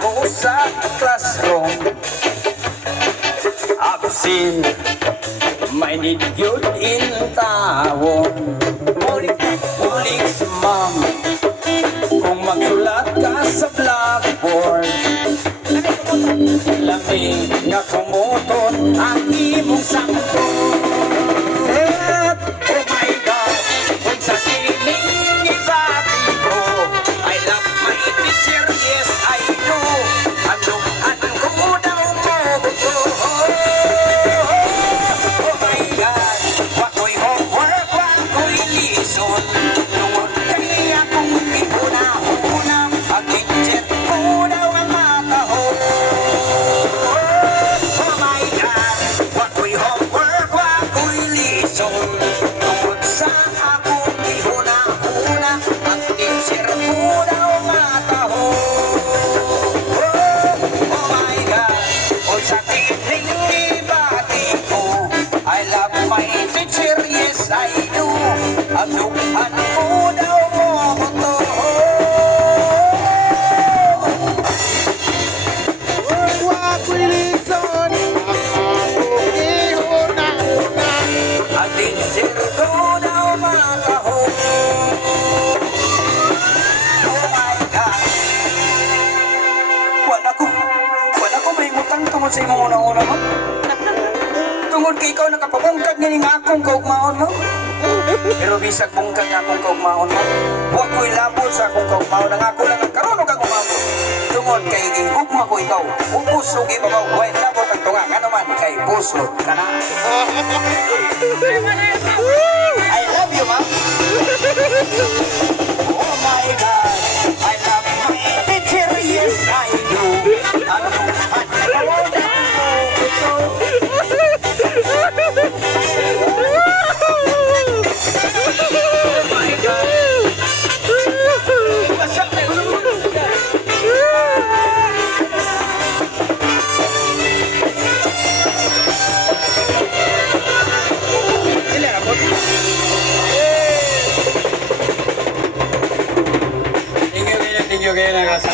ako sa classroom. Absent, may need yun in tawon. Ulik si ma'am, kung magsulat ka sa blackboard. Lamig nga kumuton ang imong sakto. Oh my God, kung sa tining ibati ko, I love my teacher, yes I do. Anong ko daw mo gusto. Oh my God, wako'y homework, wako'y lison. Tungod kay akong ihuna-huna, ang teacher ko daw ang matahon. Oh my God, wako'y homework, wako'y lison. Tungod sa akong ihuna-huna, ang teacher ko daw matahon. Oh my God, o sa tining ibati ko, I love my teacher, yes I do. Ang dughan ko daw mo to. Wako'y lison, akong ihuna-huna. Ang teacher ko daw matahon. Oh my God. Wala ko may mutang tungod sa imong una-una mo. Tungod kay ikaw nakapabungkag nga akong kaugmaon mo. Pero bisag bungkag nga akong kaugmaon mo, huwag ko'y labol sa akong kaugmaon. Ang ako lang ang karoon kang umabot. Tungod kay gihugma ko ikaw, upuso gibabaw, huwag labol kang tunga. Ano man kay puso ka na. I love you, ma'am. Oh my God, I love my teacher, yes I do. Ano Thank you, kaya nasa